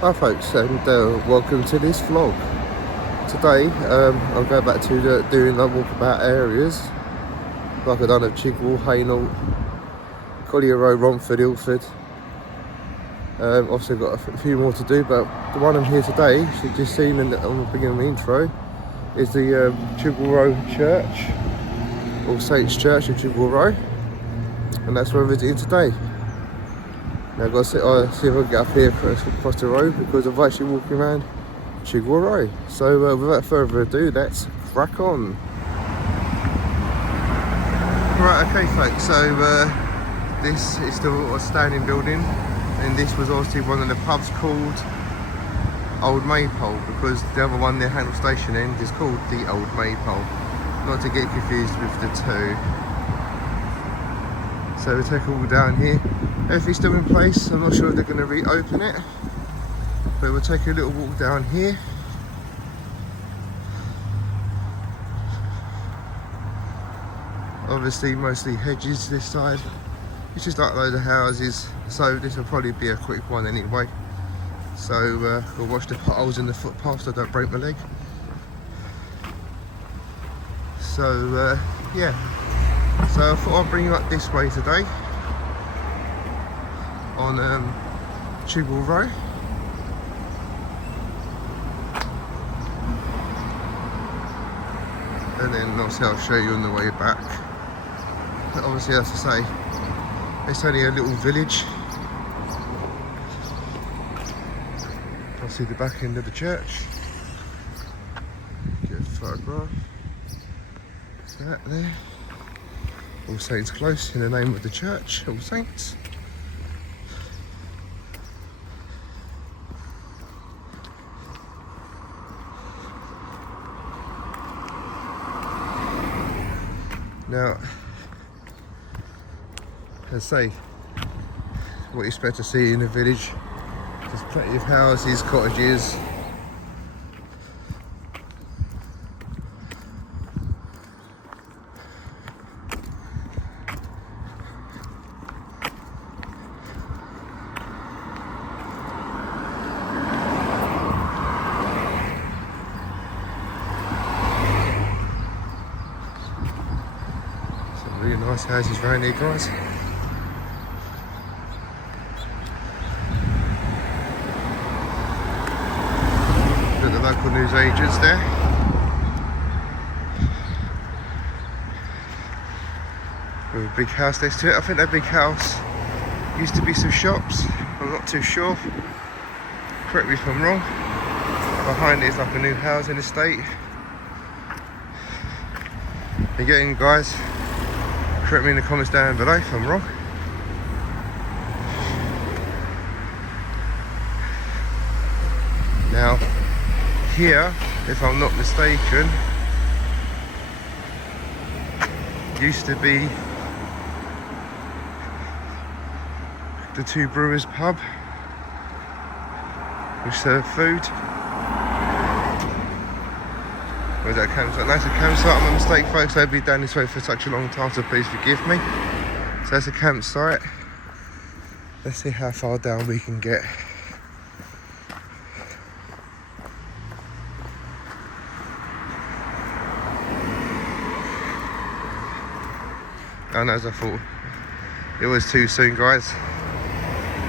Hi folks, and welcome to this vlog. Today I'll go back to doing the walkabout areas like I've done at Chigwell, Hainault, Chigwell Row, Romford, Ilford. Obviously got a few more to do, but the one I'm here today, you've just seen on the beginning of the intro, is the Chigwell Row Church, All Saints Church of Chigwell Row, and that's where I'm visiting today. Now I've got to see if I can get up here across the road because I'm actually walking around Chigwell Row. So without further ado, let's crack on. Right, okay folks, so this is still a standing building, and this was obviously one of the pubs called Old Maypole, because the other one near Hainault Station End is called the Old Maypole, not to get confused with the two. So we'll take a walk down here. Everything's still in place. I'm not sure if they're going to reopen it, but we'll take a little walk down here. Obviously mostly hedges this side. It's just like a load of houses, so this will probably be a quick one anyway. So we'll watch the potholes in the footpath so I don't break my leg. So yeah, so I thought I'd bring you up this way today on Chigwell Row. And then obviously I'll show you on the way back. But obviously, as I say, it's only a little village. I'll see the back end of the church. Get a photograph. That there. All Saints Close in the name of the church, All Saints. Now, as I say, what you expect to see in a village, there's plenty of houses, cottages. Some really nice houses around here, guys. Local news agents there. With a big house next to it. I think that big house used to be some shops. I'm not too sure. Correct me if I'm wrong. Behind it is like a new housing estate. Again, guys, correct me in the comments down below if I'm wrong. Now, here, if I'm not mistaken, used to be the Two Brewers pub, which served food. Where's that campsite? That's a campsite, I'm a mistake folks, I've been down this way for such a long time, so please forgive me. So that's a campsite. Let's see how far down we can get. And as I thought, it was too soon, guys.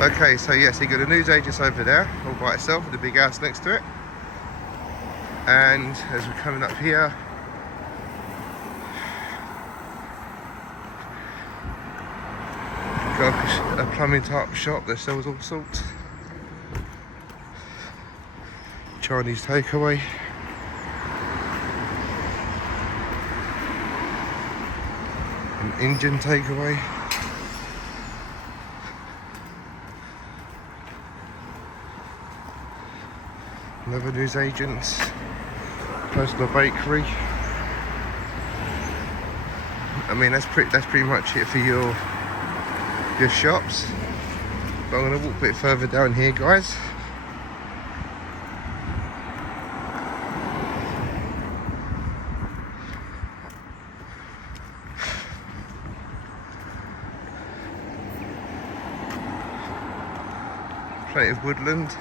Okay, so yes, you got the news agents over there, all by itself, with the big house next to it. And as we're coming up here, got a plumbing type shop that sells all sorts. Chinese takeaway. An Indian takeaway. Another news agents. Personal bakery. I mean that's pretty much it for your shops. But I'm gonna walk a bit further down here, guys. Plenty of woodland.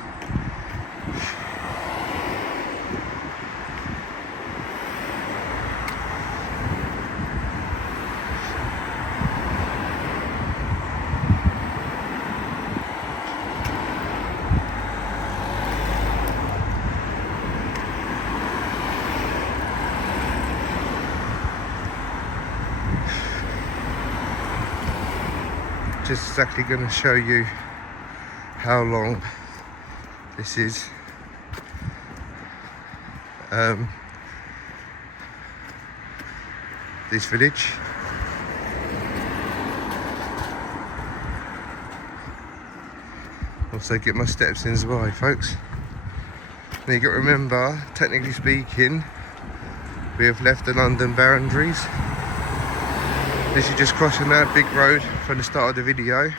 Just exactly going to show you how long this is. This village. Also get my steps in as well, folks. Now you got to remember, technically speaking, we have left the London boundaries. This is just crossing that big road from the start of the video.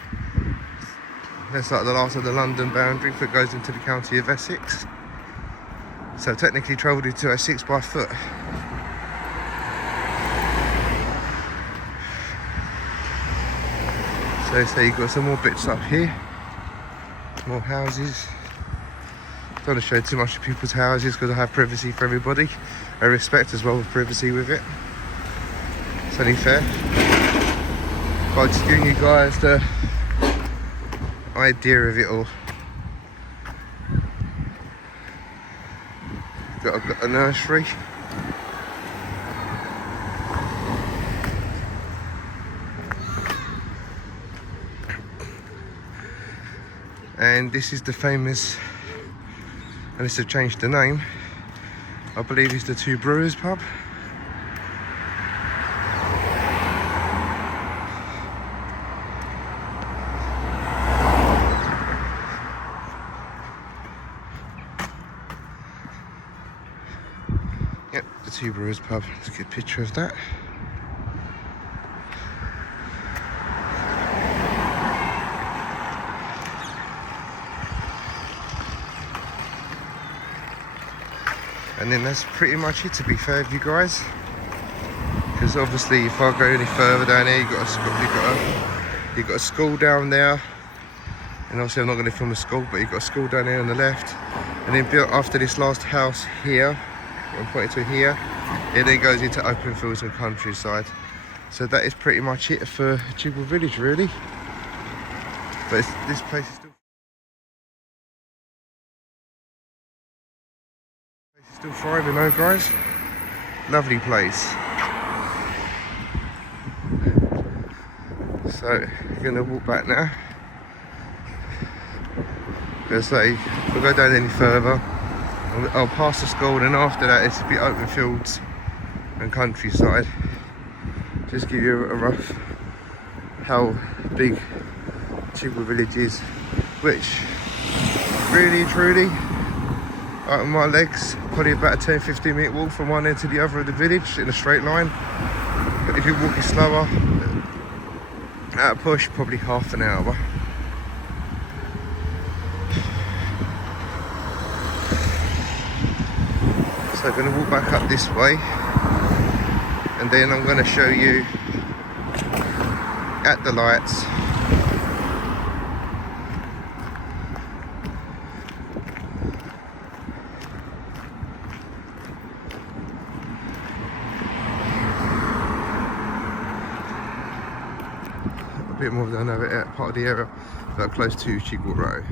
That's like the last of the London boundary that goes into the county of Essex. So technically travelled into a 6 by foot. So you've got some more bits up here. More houses. Don't want to show too much of people's houses because I have privacy for everybody. I respect as well with privacy with it. It's only fair. But just giving you guys the idea of it all. Got a nursery. And this is the famous, and this have changed the name, I believe it's the Two Brewers pub. Yep, the Two Brewers pub. Let's get a picture of that. And then that's pretty much it, to be fair with you guys, because obviously if I go any further down here, you've got a school down there, and obviously I'm not going to film a school, but you've got a school down here on the left, and then built after this last house here, I'm pointing to here, it then goes into open fields and countryside. So that is pretty much it for Chigwell Village, really. But this place is still thriving though, guys. Lovely place. So we're gonna walk back now. Gonna say if we go down any further, I'll pass the school, and then after that it's a bit open fields and countryside. Just give you a rough how big Chigwell Village is, which really truly, out of my legs, probably about a 10-15 minute walk from one end to the other of the village in a straight line. But if you're walking slower, at a push, probably half an hour. So I'm going to walk back up this way, and then I'm going to show you at the lights a bit more than another part of the area, but close to Chigwell Row.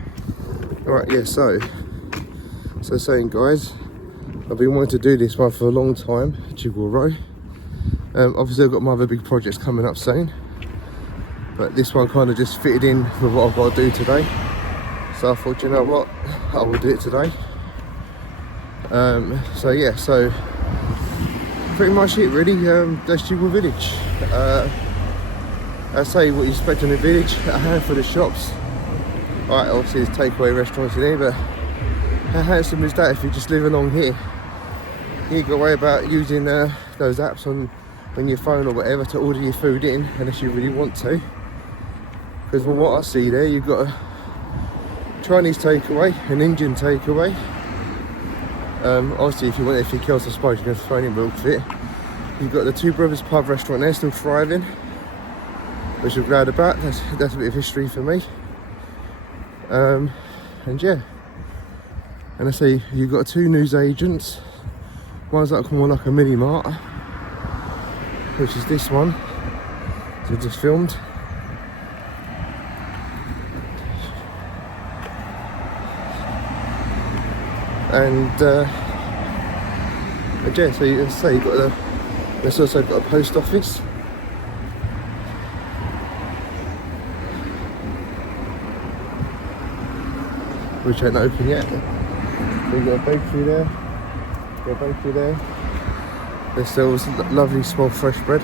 Alright, yeah, so saying, guys, I've been wanting to do this one for a long time, Chigwell Row. Obviously I've got my other big projects coming up soon, but this one kind of just fitted in with what I've got to do today. So I thought, you know what, I will do it today. So yeah, so pretty much it really. That's Chigwell Village. I say what you expect in the village, a handful of shops. Alright, obviously there's takeaway restaurants in here, but how handsome is that if you just live along here? You ain't got to worry about using those apps on your phone or whatever to order your food in, unless you really want to. Because from what I see there, you've got a Chinese takeaway, an Indian takeaway. Obviously if you want anything else, I suppose you can throw in milk fit. You've got the Two Brothers pub restaurant there, still thriving, which I'm glad about. That's a bit of history for me. And yeah, And I say you've got two news agents. One's like more like a mini mart, which is this one. So just filmed. And yeah, so you say you've got there's also got a post office. Which ain't open yet. We've got a bakery there. Got a bakery there. There sells lovely small fresh bread.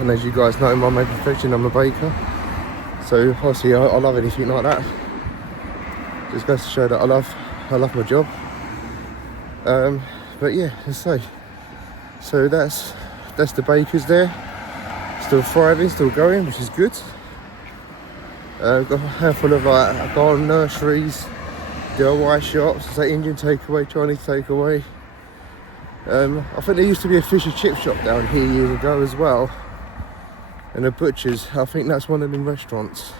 And as you guys know, my main profession, I'm a baker. So obviously I love anything like that. Just goes to show that I love my job. But yeah, let's say. So that's the bakers there. Still thriving, still going, which is good. Got a handful of like garden nurseries, DIY shops, it's like Indian takeaway, Chinese takeaway. I think there used to be a fish and chip shop down here years ago as well. And a butcher's, I think that's one of them restaurants.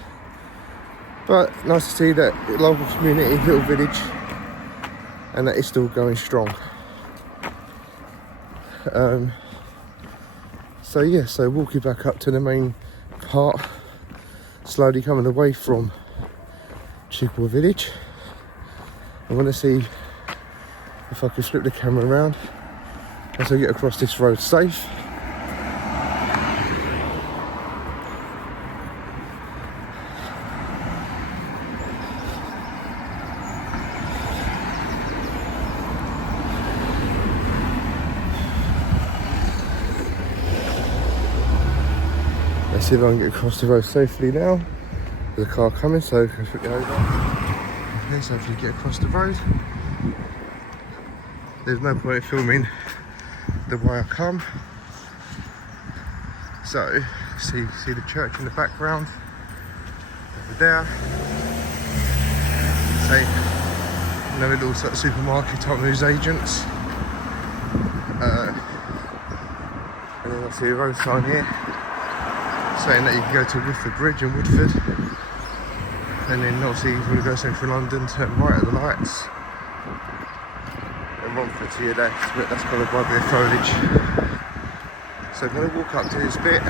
But nice to see that local community, little village, and that is still going strong. So yeah, so walking back up to the main part, slowly coming away from Chigwell village. I want to see if I can flip the camera around as I get across this road safe. Let's see if I can get across the road safely now. There's a car coming, so I can flip it over. Okay, so if you get across the road, there's no point in filming the way I come. So, see the church in the background, over there. Say, another little sort of supermarket type news agents. And then I see a road sign here saying that you can go to Woodford Bridge in Woodford. And then obviously if you want to go central London, turn right at the lights. And Romford to your left, but that's covered by a bit of foliage. So I'm going to walk up to this bit.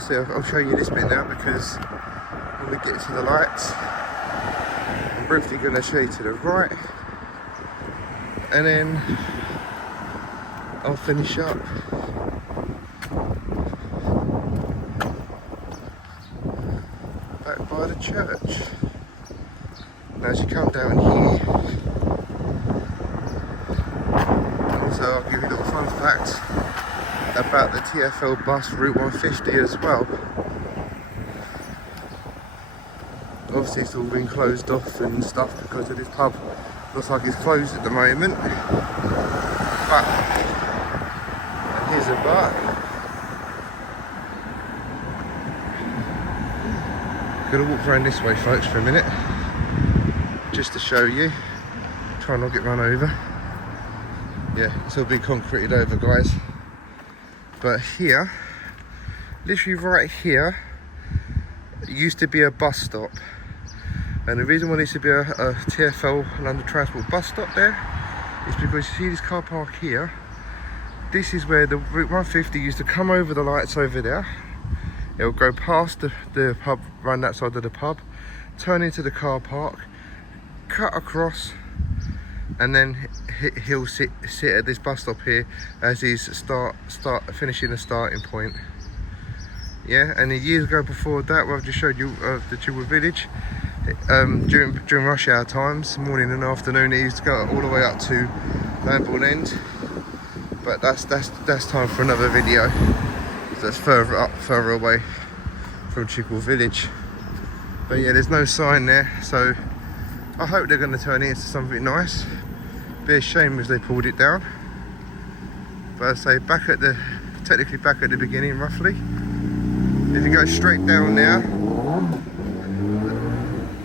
So yeah, I'll show you this bit now, because when we get to the lights, I'm briefly going to show you to the right, and then I'll finish up back by the church. Now as you come down here, also I'll give you a little fun fact about the TfL bus Route 150 as well. Obviously it's all been closed off and stuff because of this pub. Looks like it's closed at the moment. But, and here's a but. Gonna walk around this way, folks, for a minute. Just to show you. Try not to get run over. Yeah, it's all been concreted over, guys. But here, literally right here, it used to be a bus stop. And the reason why there used to be a TfL London Transport bus stop there is because you see this car park here. This is where the Route 150 used to come over the lights over there. It'll go past the pub, run that side of the pub, turn into the car park, cut across, and then he'll sit at this bus stop here as he's finishing the starting point. Yeah, and the years ago before that, where I've just showed you the Chigwell village, during rush hour times, morning and afternoon, it used to go all the way up to Lambourne End. But that's time for another video. So that's further up, further away from Chigwell village. But yeah, there's no sign there, so I hope they're going to turn it into something nice. Be a shame if they pulled it down. But I say technically back at the beginning roughly. If you go straight down now,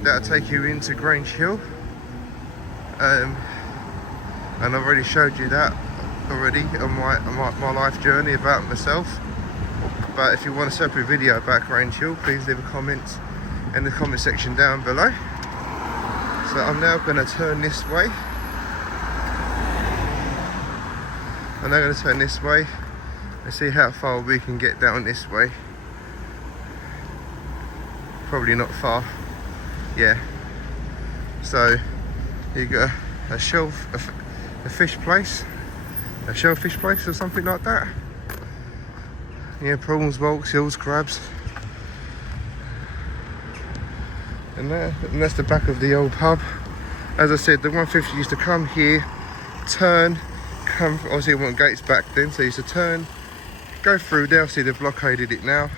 that'll take you into Grange Hill. and I've already showed you that already on my life journey about myself. But if you want a separate video about Grange Hill, please leave a comment in the comment section down below. So I'm now going to turn this way. I'm now going to turn this way and see how far we can get down this way. Probably not far. Yeah. So you got a fish place, a shellfish place or something like that. Yeah, prawns, bulks, eels, crabs. And that's the back of the old pub. As I said, the 150 used to come here, turn, come, obviously it wasn't gates back then, so it used to turn, go through there. See, they've blockaded it now.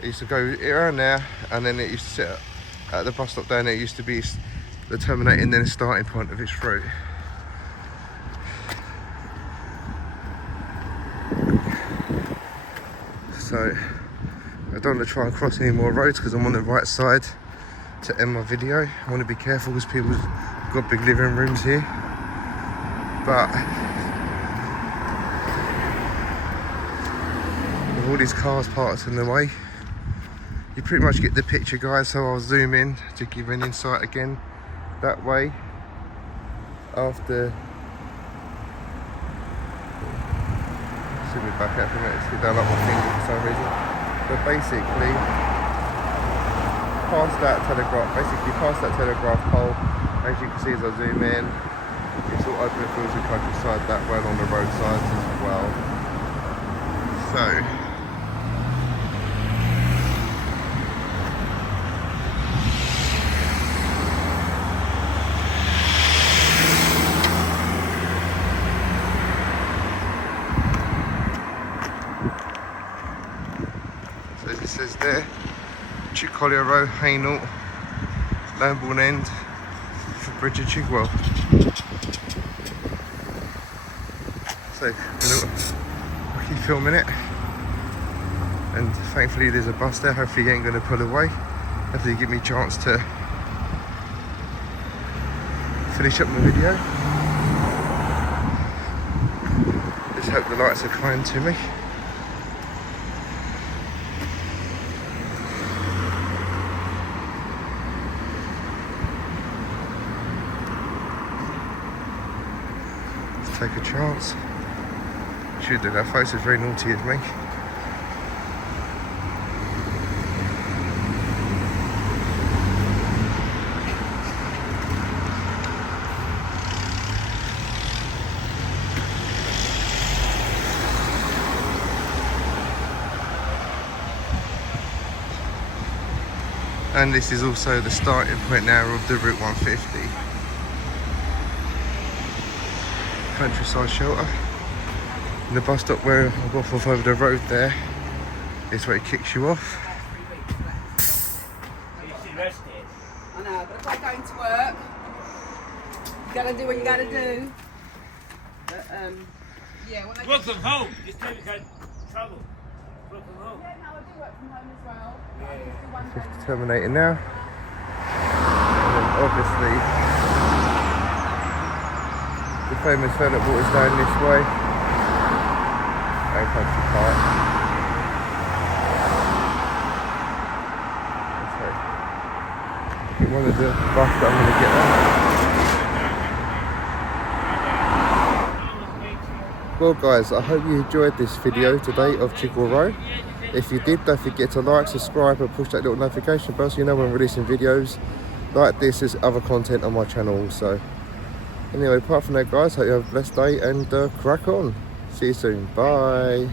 It used to go around there, and then it used to sit at the bus stop down there. It used to be the terminating and then the starting point of its route. So I don't want to try and cross any more roads because I'm on the right side to end my video. I want to be careful because people have got big living rooms here. But with all these cars parked in the way, you pretty much get the picture, guys. So I'll zoom in to give an insight again that way after. Me back out from it, it's down like my finger for some reason. But basically, past that telegraph pole, as you can see as I zoom in, it's all open fields and countryside that way along the roadsides as well. As it says there, Chigwell Row, Hainault, Lambourne End, for Bridge of Chigwell. So we'll keep filming it, and thankfully there's a bus there. Hopefully he ain't going to pull away. Hopefully give me a chance to finish up my video. Just hope the lights are kind to me. Take a chance. Should do that. Folks is very naughty of me. And this is also the starting point now of the Route 150. Countryside shelter. And the bus stop where I got off over the road there is where it kicks you off. I know, but if I'm going to work, you gotta do what you gotta do. But, yeah, when I work from home, this time you can travel. Work from home. Yeah, no, I do work from home as well. Yeah. I just do one day. Just terminating now. And then obviously the famous ferry that waters down this way, and Country Park. Okay. One of the bus that I'm going to get on. Well guys, I hope you enjoyed this video today of Chigwell Row. If you did, don't forget to like, subscribe and push that little notification bell so you know when I'm releasing videos like this. There's other content on my channel also. Anyway, apart from that guys, hope you have a blessed day and crack on. See you soon. Bye.